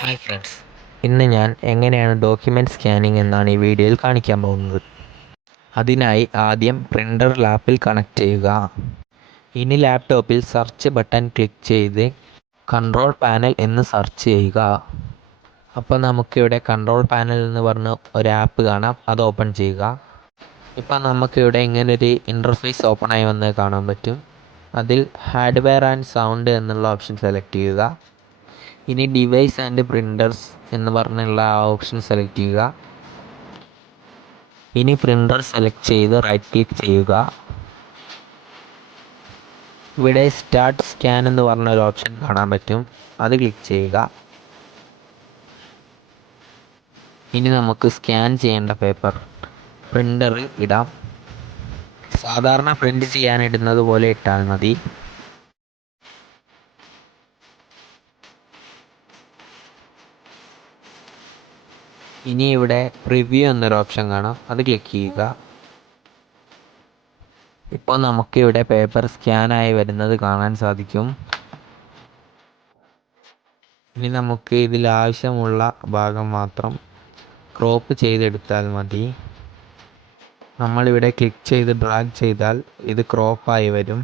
Hi friends, ഇന്ന് ഞാൻ എങ്ങനെയാണ് ഡോക്യുമെൻറ്റ് സ്കാനിങ് എന്നാണ് ഈ വീഡിയോയിൽ കാണിക്കാൻ പോകുന്നത്. അതിനായി ആദ്യം പ്രിൻ്റർ ലാപ്പിൽ കണക്ട് ചെയ്യുക. ഇനി ലാപ്ടോപ്പിൽ സെർച്ച് ബട്ടൺ ക്ലിക്ക് ചെയ്ത് കൺട്രോൾ പാനൽ എന്ന് സെർച്ച് ചെയ്യുക. അപ്പോൾ നമുക്കിവിടെ കൺട്രോൾ പാനൽ എന്ന് പറഞ്ഞ ഒരു ആപ്പ് കാണാം, അത് ഓപ്പൺ ചെയ്യുക. ഇപ്പം നമുക്കിവിടെ ഇങ്ങനൊരു ഇൻ്റർഫേസ് ഓപ്പണായി വന്നത് കാണാൻ പറ്റും. അതിൽ ഹാർഡ്വെയർ ആൻഡ് സൗണ്ട് എന്നുള്ള ഓപ്ഷൻ സെലക്ട് ചെയ്യുക. ഇനി ഡിവൈസ് ആൻഡ് പ്രിൻ്റേഴ്സ് എന്ന് പറഞ്ഞുള്ള ആ ഓപ്ഷൻ സെലക്ട് ചെയ്യുക. ഇനി പ്രിൻ്റർ സെലക്ട് ചെയ്ത് റൈറ്റ് ക്ലിക്ക് ചെയ്യുക. ഇവിടെ സ്റ്റാർട്ട് സ്കാൻ എന്ന് പറഞ്ഞൊരു ഓപ്ഷൻ കാണാൻ പറ്റും, അത് ക്ലിക്ക് ചെയ്യുക. ഇനി നമുക്ക് സ്കാൻ ചെയ്യേണ്ട പേപ്പർ പ്രിൻ്ററിൽ ഇടാം. സാധാരണ പ്രിൻ്റ് ചെയ്യാൻ ഇടുന്നത് പോലെ ഇട്ടാൽ മതി. ഇനി ഇവിടെ പ്രിവ്യൂ എന്നൊരു ഓപ്ഷൻ കാണാം, അത് ക്ലിക്ക് ചെയ്യുക. ഇപ്പോൾ നമുക്കിവിടെ പേപ്പർ സ്കാനായി വരുന്നത് കാണാൻ സാധിക്കും. ഇനി നമുക്ക് ഇതിൽ ആവശ്യമുള്ള ഭാഗം മാത്രം ക്രോപ്പ് ചെയ്തെടുത്താൽ മതി. നമ്മളിവിടെ ക്ലിക്ക് ചെയ്ത് ഡ്രാഗ് ചെയ്താൽ ഇത് ക്രോപ്പായി വരും.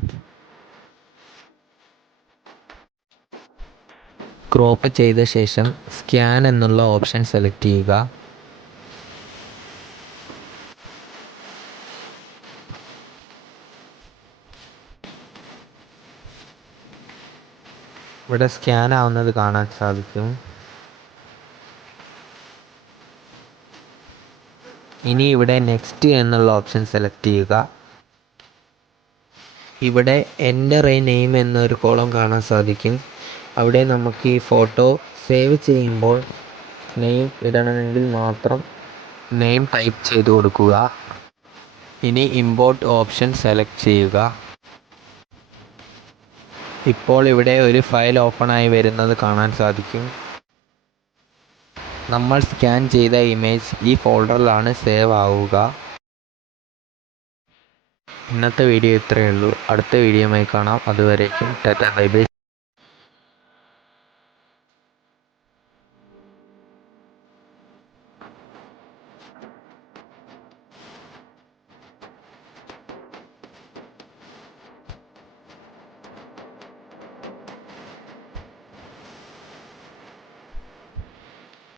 ക്രോപ്പ് ചെയ്ത ശേഷം സ്കാൻ എന്നുള്ള ഓപ്ഷൻ സെലക്ട് ചെയ്യുക. ഇവിടെ സ്കാൻ ആവുന്നത് കാണാൻ സാധിക്കും. ഇനി ഇവിടെ നെക്സ്റ്റ് എന്നുള്ള ഓപ്ഷൻ സെലക്ട് ചെയ്യുക. ഇവിടെ എൻ്റർ എ നെയിം എന്നൊരു കോളം കാണാൻ സാധിക്കും. അവിടെ നമുക്ക് ഈ ഫോട്ടോ സേവ് ചെയ്യുമ്പോൾ നെയിം ഇടണമെങ്കിൽ മാത്രം നെയിം ടൈപ്പ് ചെയ്ത് കൊടുക്കുക. ഇനി ഇമ്പോർട്ട് ഓപ്ഷൻ സെലക്ട് ചെയ്യുക. ഇപ്പോൾ ഇവിടെ ഒരു ഫയൽ ഓപ്പണായി വരുന്നത് കാണാൻ സാധിക്കും. നമ്മൾ സ്കാൻ ചെയ്ത ഇമേജ് ഈ ഫോൾഡറിലാണ് സേവ് ആവുക. ഇന്നത്തെ വീഡിയോ ഇത്രയേ ഉള്ളൂ. അടുത്ത വീഡിയോയുമായി കാണാം. അതുവരേക്കും ടാറ്റാ ബൈ ബൈ.